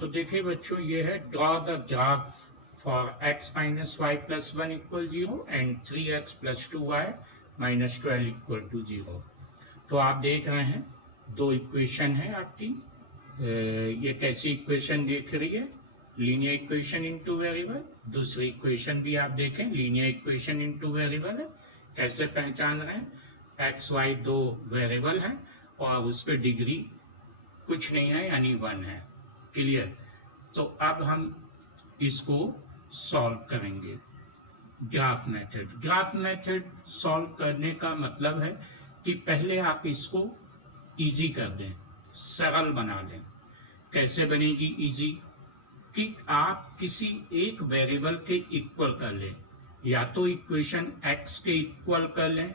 तो देखिए बच्चों, ये है draw the graph for x minus y plus 1 equal 0 and 3x plus 2y minus 12 equal to 0। तो आप देख रहे हैं दो इक्वेशन है आपकी। ये कैसी इक्वेशन देख रही है? Linear equation into variable. दूसरी इक्वेशन भी आप देखें, लीनियर इक्वेशन इनटू वेरिएबल है। कैसे पहचान रहे हैं? एक्स वाई दो वेरिएबल हैं और उस पर डिग्री कुछ नहीं है, यानी 1 है। क्लियर? तो अब हम इसको सॉल्व करेंगे graph method. Graph method solve करने का मतलब है कि पहले आप इसको इजी कर दें, सरल बना दें। कैसे बनेगी इजी? कि आप किसी एक वेरिएबल के इक्वल कर लें, या तो इक्वेशन x के इक्वल कर लें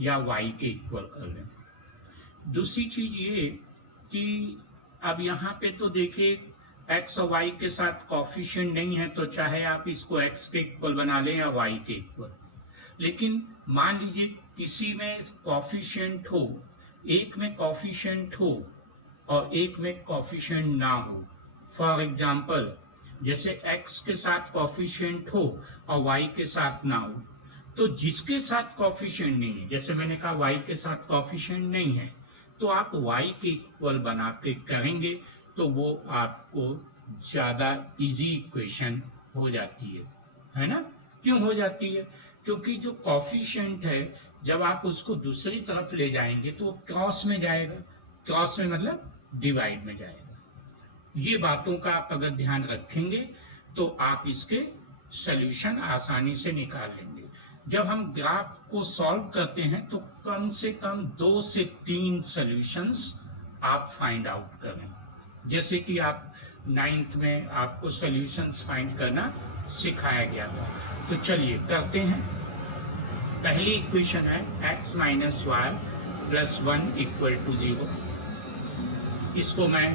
या y के इक्वल कर लें। दूसरी चीज ये कि अब यहाँ पे तो देखिए x और y के साथ कॉफिशिएंट नहीं है, तो चाहे आप इसको x के इक्वल बना लें या y के इक्वल। लेकिन मान लीजिए किसी में कॉफिशिएंट हो, एक में कॉफिशिएंट हो और एक में कॉफिशिएंट ना हो। फॉर एग्जाम्पल, जैसे x के साथ कॉफिशिएंट हो और y के साथ ना हो, तो जिसके साथ कॉफिशिएंट नहीं है, जैसे मैंने कहा y के साथ कॉफिशिएंट नहीं है, तो आप y के इक्वल बना के करेंगे तो वो आपको ज्यादा इजी इक्वेशन हो जाती है ना? क्यों हो जाती है? क्योंकि जो कॉफिशिएंट है जब आप उसको दूसरी तरफ ले जाएंगे तो वो क्रॉस में जाएगा। क्रॉस में मतलब डिवाइड में जाएगा। ये बातों का आप अगर ध्यान रखेंगे तो आप इसके सॉल्यूशन आसानी से निकाल लेंगे। जब हम ग्राफ को सॉल्व करते हैं तो कम से कम 2 से 3 सॉल्यूशंस आप फाइंड आउट करें। जैसे कि आप 9th में आपको सॉल्यूशंस फाइंड करना सिखाया गया था। तो चलिए करते हैं। पहली इक्वेशन है x minus y plus 1 equal to 0। इसको मैं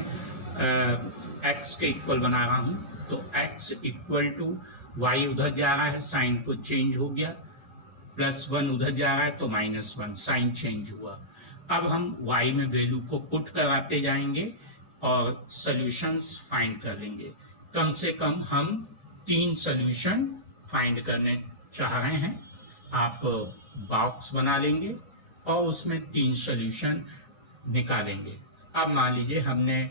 x के इक्वल बना रहा हूं, तो x इक्वल टू y उधर जा रहा है, साइन को चेंज हो गया, प्लस 1 उधर जा रहा है तो माइनस 1, साइन चेंज हुआ। अब हम y में वैल्यू को पुट कराते जाएंगे और सॉल्यूशंस फाइंड कर लेंगे। कम से कम हम 3 सॉल्यूशन फाइंड करने चाह रहे हैं। आप बॉक्स बना लेंगे और उसमें 3 सॉल्यूशन निकालेंगे। अब मान लीजिए हमने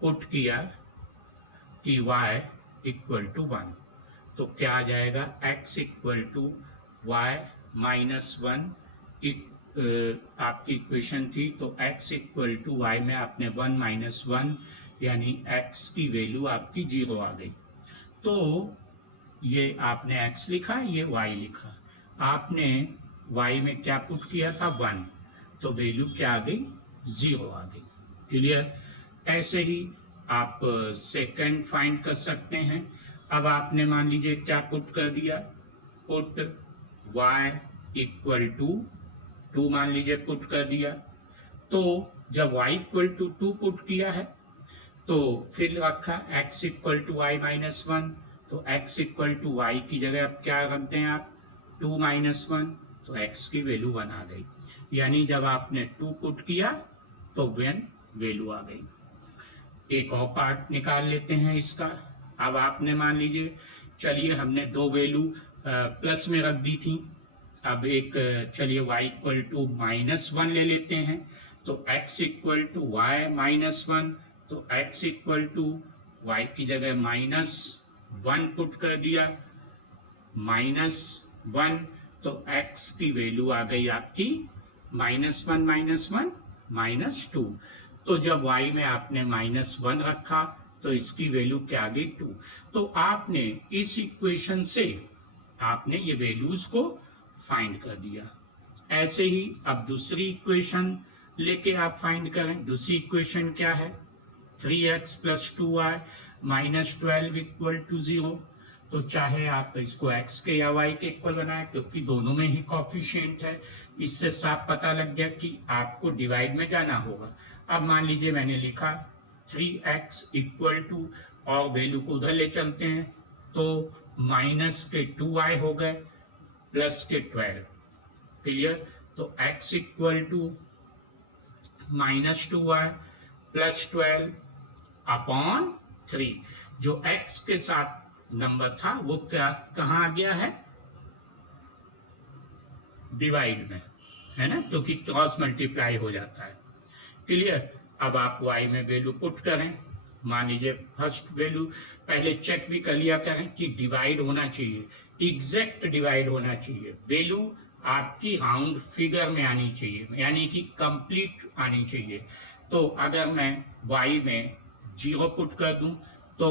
पुट किया कि y इक्वल टू 1, तो क्या आ जाएगा? x equal to y minus 1 आपकी इक्वेशन थी, तो x इक्वल टू वाई में आपने 1 माइनस 1 यानी x की वैल्यू आपकी 0 आ गई। तो ये आपने x लिखा, ये y लिखा। आपने y में क्या पुट किया था? 1, तो वैल्यू क्या आ गई? 0 आ गई। क्लियर? ऐसे ही आप सेकंड फाइंड कर सकते हैं। अब आपने मान लीजिए क्या पुट कर दिया? पुट y इक्वल टू 2 मान लीजिए पुट कर दिया। तो जब y इक्वल टू 2 पुट किया है तो फिर रखा x equal to y minus 1, तो x इक्वल टू वाई की जगह अब क्या रखते हैं आप? 2 माइनस 1, तो x की वैल्यू 1 आ गई। यानी जब आपने 2 पुट किया तो 1 वैल्यू आ गई। एक और पार्ट निकाल लेते हैं इसका। अब आपने मान लीजिए, चलिए हमने 2 वैल्यू प्लस में रख दी थी। अब एक चलिए y इक्वल टू माइनस 1 ले लेते हैं, तो x equal to y minus 1, तो x इक्वल टू y की जगह माइनस 1 पुट कर दिया, माइनस 1, तो x की वैल्यू आ गई आपकी माइनस 1 माइनस 1 माइनस 2। तो जब y में आपने माइनस 1 रखा तो इसकी वैल्यू क्या आ गई? 2। तो आपने इस इक्वेशन से आपने ये वैल्यूज को फाइंड कर दिया। ऐसे ही अब दूसरी इक्वेशन लेके आप फाइंड करें। दूसरी इक्वेशन क्या है? 3x plus 2y minus 12 equal to 0। तो चाहे आप इसको x के या y के इक्वल बनाएं, क्योंकि दोनों में ही कॉफिशिएंट है। इससे साफ पता लग गया कि आपको डिवाइड में जाना होगा। अब मान लीजिए मैंने लिखा 3x इक्वल टू, और वैल्यू को उधर ले चलते हैं तो माइनस के 2y हो गए प्लस के 12। क्लियर? तो x equal to minus 2y plus 12 upon 3। जो x के साथ नंबर था वो क्या कहाँ आ गया है, डिवाइड में, है ना, क्योंकि क्रॉस मल्टीप्लाई हो जाता है। क्लियर। अब आप y में वैल्यू पुट करें। मान लीजिए फर्स्ट वैल्यू पहले चेक भी कर लिया करें कि डिवाइड होना चाहिए, एग्जैक्ट डिवाइड होना चाहिए, वैल्यू आपकी राउंड फिगर में आनी चाहिए, यानी कि कंप्लीट आनी चाहिए। तो अगर मैं y में 0 पुट कर दूं तो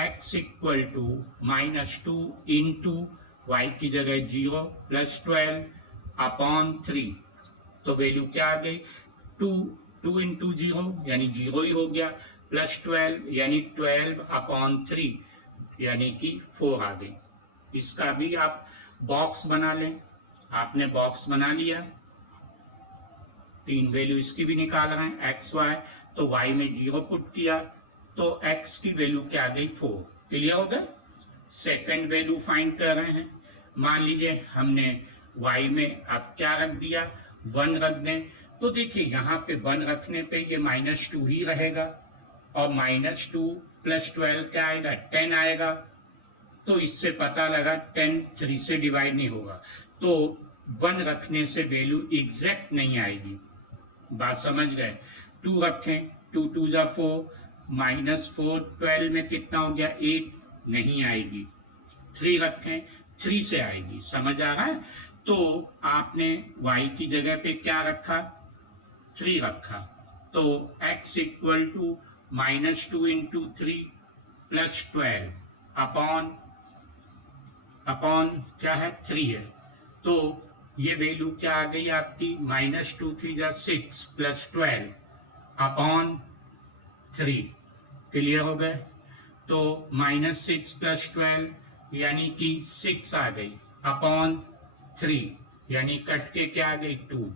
x equal to -2 into y की जगह 0 प्लस 12 अपॉन 3, तो वैल्यू क्या आ गई, 2 इंटू 0 यानी 0 ही हो गया, प्लस 12 यानी 12 अपॉन 3 यानी कि 4 आ गई। इसका भी आप बॉक्स बना लें। आपने बॉक्स बना लिया, 3 वैल्यू इसकी भी निकाल रहे हैं एक्स वाई, तो वाई में 0 पुट किया तो एक्स की वैल्यू क्या आ गई, 4। क्लियर हो गया। सेकेंड वैल्यू फाइंड कर रहे हैं। मान लीजिए हमने y में अब क्या रख दिया, 1 रख दें, तो देखिए यहाँ पे 1 रखने पे ये -2 ही रहेगा, और -2 प्लस 12 क्या आएगा, 10 आएगा। तो इससे पता लगा 10 3 से डिवाइड नहीं होगा, तो 1 रखने से वैल्यू एग्जैक्ट नहीं आएगी। बात समझ गए। 2 रखें, 2 2 जा 4, -4 12 में कितना हो गया, 8, नहीं आएगी। 3 रखें, 3 से आएगी। समझ आ रहा है। तो आपने y की जगह पे क्या रखा, 3 रखा, तो x equal to -2 into 3 plus 12 upon क्या है, 3 है। तो ये वैल्यू क्या आ गई आपकी, -2 3 जा 6 प्लस 12 अपॉन 3। क्लियर हो गए। तो -6 प्लस 12 यानी कि 6 आ गई, अपॉन 3 यानी कट के क्या आ गई, 2।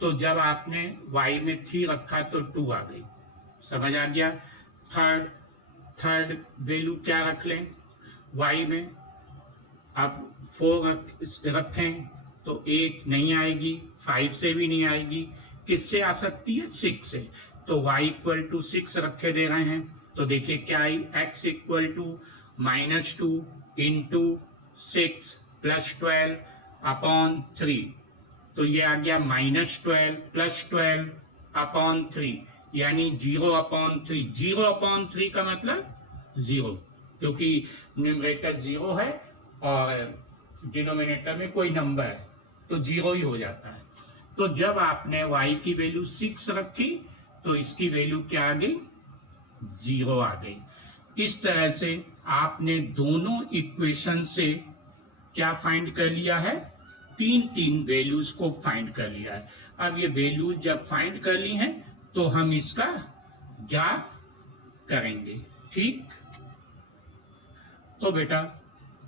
तो जब आपने y में 3 रखा तो 2 आ गई। समझ आ गया। थर्ड वैल्यू क्या रख लें y में, अब 4 रखें तो 8 नहीं आएगी, 5 से भी नहीं आएगी, किससे आ सकती है, 6 से। तो y इक्वल टू 6 रखे दे रहे हैं, तो देखिए क्या आई, x equal to -2 into 6 plus 12 upon 3, तो ये आ गया -12 प्लस 12 अपॉन 3 यानी 0 अपॉन 3। 0 अपॉन 3 का मतलब 0, क्योंकि न्यूमरेटर 0 है और डिनोमिनेटर में कोई नंबर है तो 0 ही हो जाता है। तो जब आपने y की वैल्यू 6 रखी तो इसकी वैल्यू क्या आ गई, 0 आ गई। इस तरह से आपने दोनों इक्वेशन से क्या फाइंड कर लिया है, 3 वैल्यूज को फाइंड कर लिया है। अब ये वैल्यूज जब फाइंड कर ली हैं तो हम इसका ग्राफ करेंगे। ठीक, तो बेटा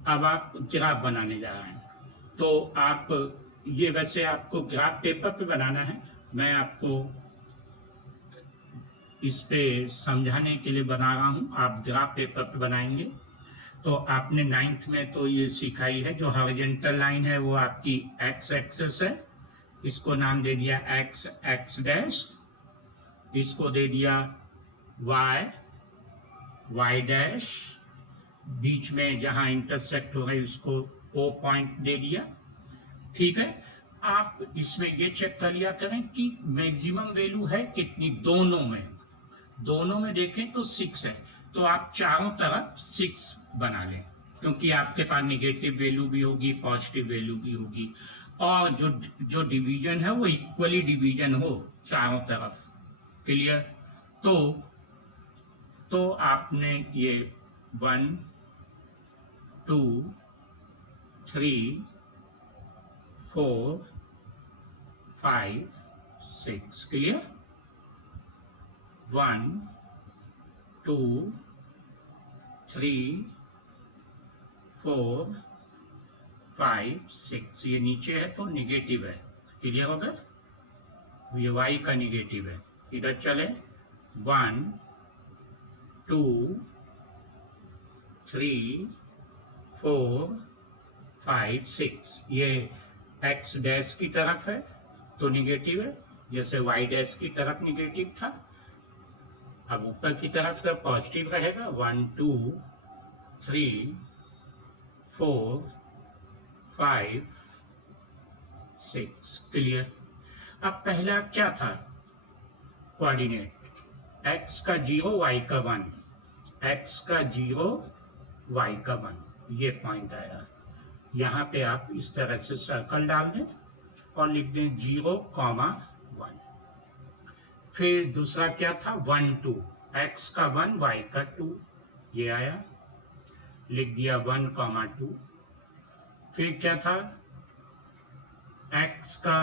अब आप ग्राफ बनाने जा रहे हैं। तो आप ये वैसे आपको ग्राफ पेपर पे बनाना है, मैं आपको इस पे समझाने के लिए बना रहा हूँ, आप ग्राफ पेपर पे बनाएंगे। तो आपने 9th में तो ये सिखाई है, जो हॉरिजॉन्टल लाइन है वो आपकी एक्स एक्सिस है, इसको नाम दे दिया एक्स एक्स डैश, इसको दे दिया वाई वाई डैश, बीच में जहां इंटरसेक्ट हो रही उसको ओ पॉइंट दे दिया। ठीक है। आप इसमें ये चेक कर लिया करें कि मैक्सिमम वैल्यू है कितनी, दोनों में देखें तो 6 है, तो आप चारों तरफ 6 बना लें, क्योंकि आपके पास निगेटिव वैल्यू भी होगी, पॉजिटिव वैल्यू भी होगी, और जो डिवीजन है वो इक्वली डिवीजन हो चारों तरफ। क्लियर। तो आपने ये 1 2 3 4 5 6 क्लियर। 1 2 3 4 5 6, ये नीचे है तो निगेटिव है। क्लियर हो गया। ये y का निगेटिव है। इधर चले 1 2 3 4 5 6, ये x डैश की तरफ है तो निगेटिव है, जैसे y डैश की तरफ निगेटिव था। अब ऊपर की तरफ तो पॉजिटिव रहेगा, 1 2 3 4 5 6। क्लियर। अब पहला क्या था कोऑर्डिनेट, x का 0 y का 1, x का 0 y का 1, ये पॉइंट आया। यहाँ पे आप इस तरह से सर्कल डाल दें और लिख दें 0,1। फिर दूसरा क्या था 1 2, x का 1 y का 2, ये आया, लिख दिया 1,2। फिर क्या था x का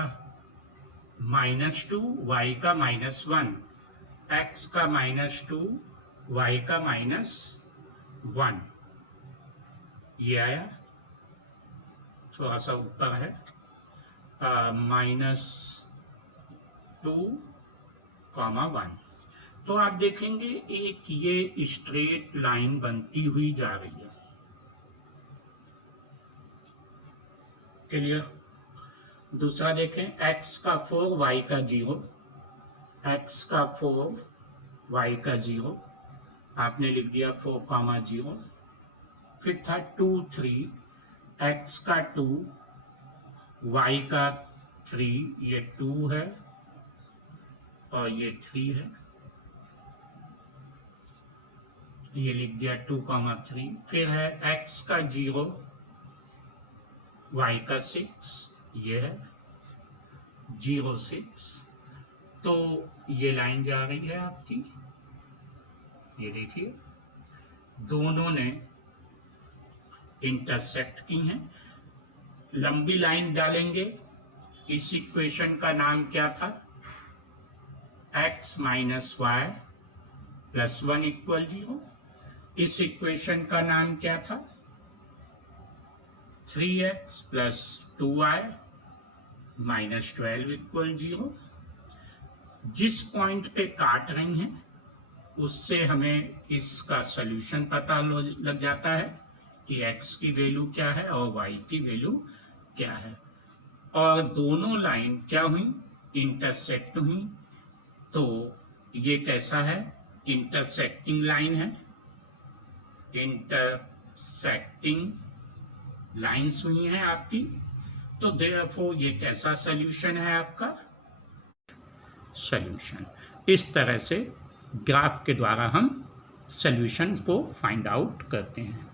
-2 y का -1, x का -2 y का -1, ये आया, थोड़ा सा ऊपर है, -2,1। तो आप देखेंगे एक ये स्ट्रेट लाइन बनती हुई जा रही है। क्लियर। दूसरा देखें, x का 4 y का 0, x का 4 y का 0, आपने लिख दिया 4,0। फिर था 2 3, x का 2 y का 3, ये 2 है और ये 3 है, ये लिख दिया 2,3। फिर है x का 0 y का 6, ये है 0 6। तो ये लाइन जा रही है आपकी, ये देखिए दोनों ने इंटरसेक्ट की हैं। लंबी लाइन डालेंगे, इस इक्वेशन का नाम क्या था, x - y + 1 = 0। इस इक्वेशन का नाम क्या था, 3x + 2y - 12 = 0। जिस पॉइंट पे काट रही हैं उससे हमें इसका सॉल्यूशन पता लग जाता है कि x की वैल्यू क्या है और y की वैल्यू क्या है। और दोनों लाइन क्या हुई, इंटरसेक्ट हुई। तो ये कैसा है, इंटरसेक्टिंग लाइन है, इंटरसेक्टिंग लाइंस हुई हैं आपकी। तो देयरफॉर ये कैसा सॉल्यूशन है आपका, सॉल्यूशन। इस तरह से ग्राफ के द्वारा हम सॉल्यूशन को फाइंड आउट करते हैं।